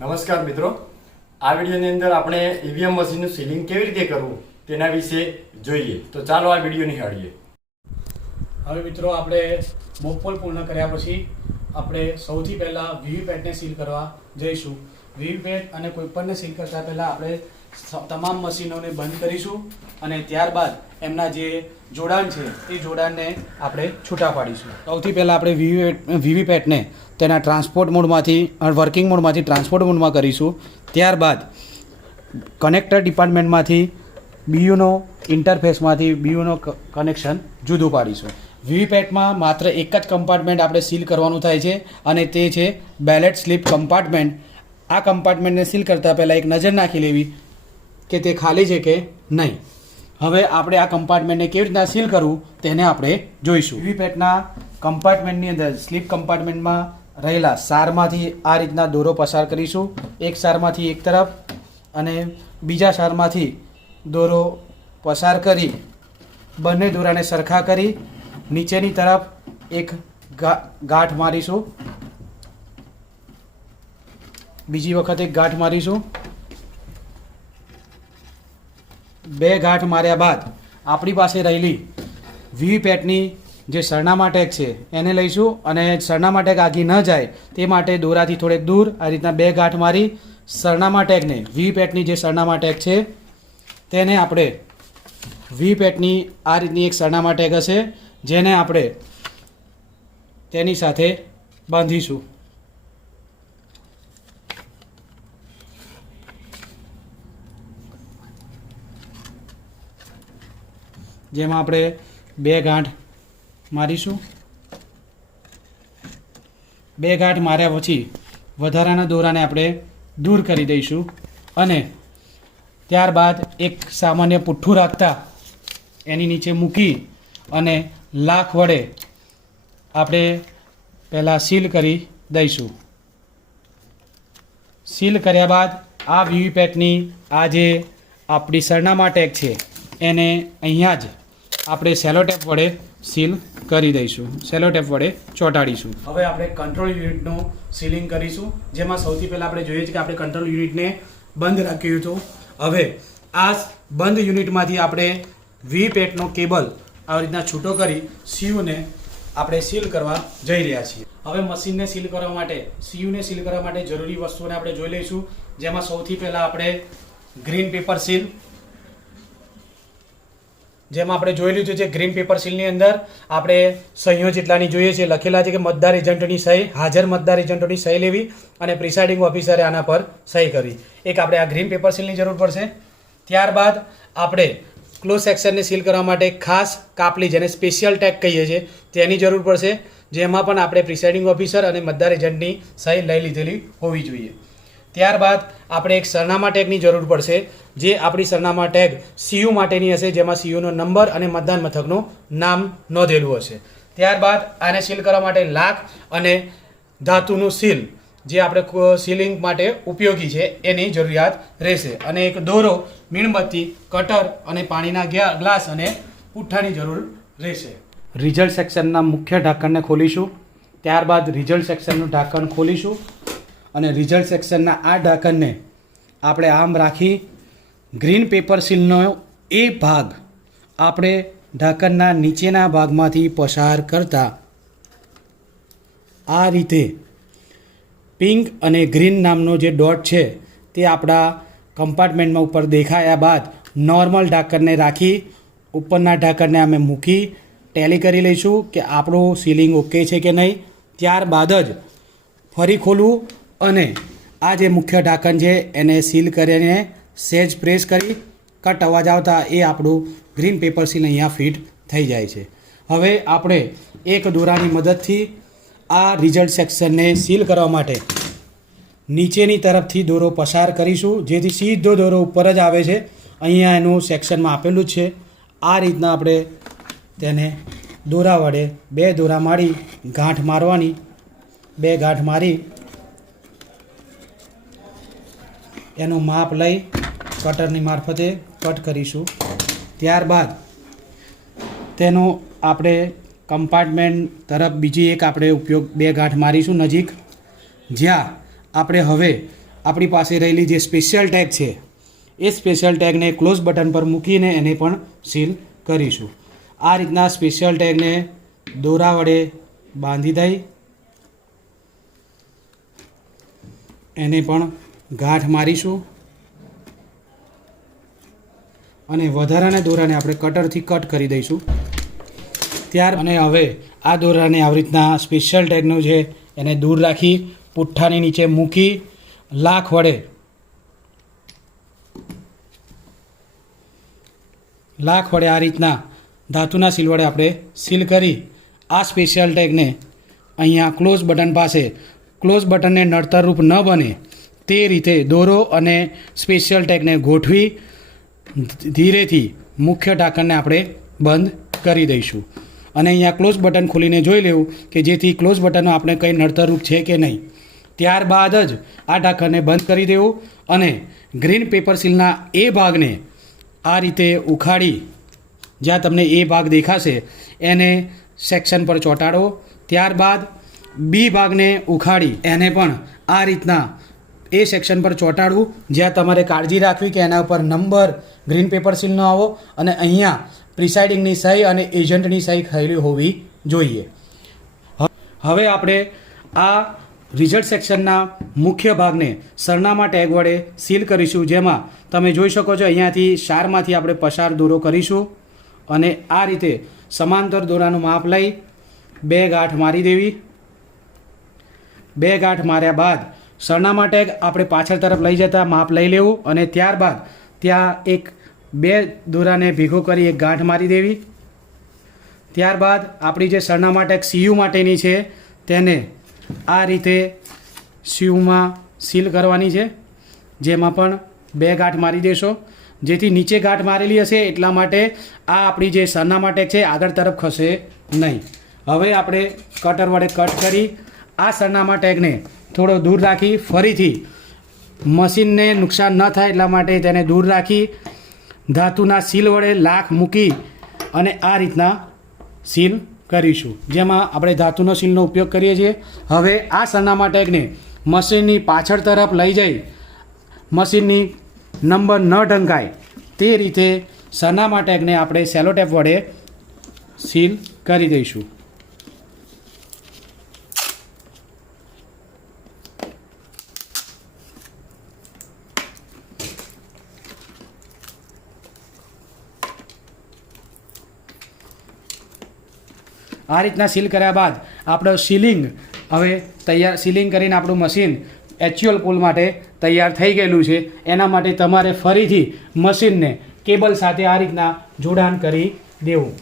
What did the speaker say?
નમસ્કાર મિત્રો, આ વિડીયોની અંદર આપણે ઈવીએમ મશીનનું સીલિંગ કેવી રીતે કરવું તેના વિશે જોઈએ. તો ચાલો આ વિડીયો નિહાળીએ. હવે મિત્રો આપણે મોકપોલ પૂર્ણ કર્યા પછી આપણે સૌથી પહેલાં વીવીપેટને સીલ કરવા જઈશું. વીવીપેટ અને કોઈપણને સીલ કરતા પહેલાં આપણે તમામ મશીનોને બંધ કરીશું અને ત્યારબાદ એમના જે જોડાણ છે એ જોડાણને આપણે છૂટા પાડીશું. સૌથી પહેલાં આપણે વીવીપેટને તેના ટ્રાન્સપોર્ટ મોડમાંથી વર્કિંગ મોડમાંથી ટ્રાન્સપોર્ટ મોડમાં કરીશું. ત્યારબાદ કનેક્ટર ડિપાર્ટમેન્ટમાંથી બીયુનો ઇન્ટરફેસમાંથી બીયુનો કનેક્શન જુદું પાડીશું. વીવીપેટમાં માત્ર એક જ કમ્પાર્ટમેન્ટ આપણે સીલ કરવાનું થાય છે અને તે છે બેલેટ સ્લીપ કમ્પાર્ટમેન્ટ. આ કમ્પાર્ટમેન્ટને સીલ કરતાં પહેલાં એક નજર નાખી લેવી કે તે ખાલી છે કે નહીં. હવે આપણે આ કમ્પાર્ટમેન્ટને કેવી રીતના સીલ કરવું તેને આપણે જોઈશું. વીવીપેટના કમ્પાર્ટમેન્ટની અંદર સ્લીપ કમ્પાર્ટમેન્ટમાં રહેલા સારમાંથી આ રીતના દોરો પસાર કરીશું. એક સારમાંથી એક તરફ અને બીજા સારમાંથી દોરો પસાર કરી બંને દોરાને સરખા કરી નીચેની તરફ એક ગાંઠ મારીશું. બીજી વખત એક ગાંઠ મારીશું. બે ગાંઠ માર્યા બાદ આપણી પાસે રહેલી વીવીપેટની જે સરનામા ટેગ છે એને લઈશું અને સરનામા ટેગ આગી ન જાય તે માટે દોરાથી થોડેક દૂર આ રીતના બે ગાંઠ મારી સરનામા ટેગને વીવીપેટની જે સરનામા ટેગ છે તેને આપણે વીવીપેટની આ રીતની એક સરનામા ટેગ હશે જેને આપણે તેની સાથે બાંધીશું. જેમાં આપણે બે ગાંઠ મારીશું. બે ગાંઠ માર્યા પછી વધારાના દોરાને આપણે દૂર કરી દઈશું અને ત્યારબાદ એક સામાન્ય પુઠ્ઠું રાખતા એની નીચે મૂકી અને લાખ વડે આપણે પહેલાં સીલ કરી દઈશું. સીલ કર્યા બાદ આ વીવીપેટની આ જે આપણી સરનામા ટેગ છે એને અહીંયા જ આપણે સેલોટેપ વડે સીલ કરી દઈશું. સેલોટેપ વડે ચોંટાડીશું. હવે આપણે કંટ્રોલ યુનિટનું સીલિંગ કરીશું. જેમાં સૌથી પહેલાં આપણે જોઈએ છે કે આપણે કંટ્રોલ યુનિટને બંધ રાખ્યું હતું. હવે આ બંધ યુનિટમાંથી આપણે વીવીપેટનો કેબલ આવી રીતના છૂટો કરી સીયુને આપણે સીલ કરવા જઈ રહ્યા છીએ. હવે મશીનને સીલ કરવા માટે સીયુને સીલ કરવા માટે જરૂરી વસ્તુઓને આપણે જોઈ લઈશું. જેમાં સૌથી પહેલાં આપણે ગ્રીન પેપર સીલ, જેમાં આપણે જોઈ લીધું છે ગ્રીન પેપર સીલની અંદર આપણે સહીઓ જેટલાની જોઈએ છે લખેલા છે કે મતદાર એજન્ટોની સહી, હાજર મતદાર એજન્ટોની સહી લેવી અને પ્રિસાઇડિંગ ઓફિસરે આના પર સહી કરવી. એક આપણે આ ગ્રીન પેપર સીલની જરૂર પડશે. ત્યારબાદ આપણે ક્લોઝ સેક્શનને સીલ કરવા માટે ખાસ કાપલી જેને સ્પેશિયલ ટેગ કહીએ છીએ તેની જરૂર પડશે. જેમાં પણ આપણે પ્રિસાઇડિંગ ઓફિસર અને મતદાર એજન્ટની સહી લઈ લીધેલી હોવી જોઈએ. ત્યારબાદ આપણે એક સરનામા ટેગની જરૂર પડશે જે આપણી સરનામા ટેગ સીયુ માટેની હશે, જેમાં સીયુનો નંબર અને મતદાન મથકનું નામ નોંધેલું હશે. ત્યારબાદ આને સીલ કરવા માટે લાખ અને ધાતુનું સીલ જે આપણે સીલિંગ માટે ઉપયોગી છે એની જરૂરિયાત રહેશે અને એક દોરો, મીણબત્તી, કટર અને પાણીના ગ્લાસ અને પુઠ્ઠાની જરૂર રહેશે. રિઝલ્ટ સેક્શનના મુખ્ય ઢાંકણને ખોલીશું. ત્યારબાદ રિઝલ્ટ સેક્શનનું ઢાંકણ ખોલીશું અને રિઝલ્ટ સેક્શનના આ ઢાંકણને આપણે આમ રાખી ગ્રીન પેપર સીલનો એ ભાગ આપણે ઢાંકણના નીચેના ભાગમાંથી પસાર કરતા આ રીતે પિંક અને ગ્રીન નામનો જે ડોટ છે તે આપણા કમ્પાર્ટમેન્ટમાં ઉપર દેખાયા બાદ નોર્મલ ઢાંકણને રાખી ઉપરના ઢાંકણને અમે મૂકી ટેલી કરી લઈશું કે આપણું સીલિંગ ઓકે છે કે નહીં. ત્યારબાદ જ ફરી ખોલવું અને આ જે મુખ્ય ઢાંકણ છે એને સીલ કરીને સેજ પ્રેસ કરી કટ અવાજ આવતા એ આપણું ગ્રીન પેપર સીલ અહીંયા ફિટ થઈ જાય છે. હવે આપણે એક દોરાની મદદથી આ રિઝલ્ટ સેક્શનને સીલ કરવા માટે નીચેની તરફથી દોરો પસાર કરીશું જેથી સીધો દોરો ઉપર જ આવે છે. અહીંયા એનું સેક્શનમાં આપેલું જ છે. આ રીતના આપણે તેને દોરા વડે બે દોરા મારી ગાંઠ મારવાની. બે ગાંઠ મારી એનું માપ લઈ કટરની મારફતે કટ કરીશું. ત્યારબાદ તેનો આપણે કમ્પાર્ટમેન્ટ તરફ બીજી એક આપણે બે ગાંઠ મારીશું નજીક, જ્યાં આપણે હવે આપણી પાસે રહેલી જે સ્પેશિયલ ટેગ છે એ સ્પેશિયલ ટેગને ક્લોઝ બટન પર મૂકીને એને પણ સીલ કરીશું. આ રીતના સ્પેશિયલ ટેગને દોરા વડે બાંધી દઈ એને પણ ગાંઠ મારીશું અને વધારાના દોરાને આપણે કટરથી કટ કરી દઈશું. અને હવે આ દોરાને આવી રીતના સ્પેશિયલ ટેગનું છે એને દૂર રાખી પુઠ્ઠાની નીચે મૂકી લાખ વડે આ રીતના ધાતુના સીલ વડે આપણે સીલ કરી આ સ્પેશિયલ ટેગને અહીંયા ક્લોઝ બટન પાસે ક્લોઝ બટનને નડતરરૂપ ન બને તે રીતે દોરો અને સ્પેશિયલ ટેગને ગોઠવી ધીરેથી મુખ્ય ઢાંકણને આપણે બંધ કરી દઈશું. અને અહીંયા ક્લોઝ બટન ખોલીને જોઈ લેવું કે જેથી ક્લોઝ બટનમાં આપણે કંઈ નડતરરૂપ છે કે નહીં. ત્યારબાદ જ આ ઢાંકણને બંધ કરી દેવું અને ગ્રીન પેપર સીલના એ ભાગને આ રીતે ઉખાડી જ્યાં તમને એ ભાગ દેખાશે એને સેક્શન પર ચોંટાડો. ત્યારબાદ બી ભાગને ઉખાડી એને પણ આ રીતના એ સેક્શન પર ચોંટાડવું જ્યાં તમારે કાળજી રાખવી કે એના ઉપર નંબર ગ્રીન પેપર સીલ ન આવો અને અહીંયા પ્રિસાઇડિંગની સહી અને એજન્ટની સહી થયેલી હોવી જોઈએ. હવે આપણે આ રિઝલ્ટ સેક્શનના મુખ્ય ભાગને સરનામા ટેગ વડે સીલ કરીશું. જેમાં તમે જોઈ શકો છો અહીંયાથી શારમાંથી આપણે પસાર દોરો કરીશું અને આ રીતે સમાંતર દોરાનું માપ લઈ 2 ગાંઠ મારી દેવી. 2 ગાંઠ માર્યા બાદ સરનામા ટેગ આપણે પાછળ તરફ લઈ જતા માપ લઈ લેવું અને ત્યારબાદ ત્યાં 2 દોરાને ભેગો કરી એક ગાંઠ મારી દેવી. ત્યારબાદ આપણી જે સરનામા ટેગ સીયુ માટેની છે તેને આ રીતે સીયુમાં સીલ કરવાની છે, જેમાં પણ 2 ગાંઠ મારી દેશો જેથી નીચે ગાંઠ મારેલી હશે એટલા માટે આ આપણી જે સરનામા ટેગ છે આગળ તરફ ખસે નહીં. હવે આપણે કટર વડે કટ કરી આ સરનામા ટેગને થોડો દૂર રાખી ફરીથી મશીનને નુકસાન ન થાય એટલા માટે તેને દૂર રાખી ધાતુના સીલ વડે લાખ મૂકી અને આ રીતના સીલ કરીશું, જેમાં આપણે ધાતુનો સીલનો ઉપયોગ કરીએ છીએ. હવે આ સરનામા ટેગને મશીનની પાછળ તરફ લઈ જઈ મશીનની નંબર ન ઢંકાય તે રીતે સરનામા ટેગને આપણે સેલો ટેપ વડે સીલ કરી દઈશું. આ રીતના સીલ કર્યા બાદ આપણો સીલિંગ હવે તૈયાર. સીલિંગ કરીને આપણું મશીન એક્ચ્યુઅલ પુલ માટે તૈયાર થઈ ગયેલું છે. એના માટે તમારે ફરીથી મશીનને કેબલ સાથે આ રીતના જોડાણ કરી દેવું.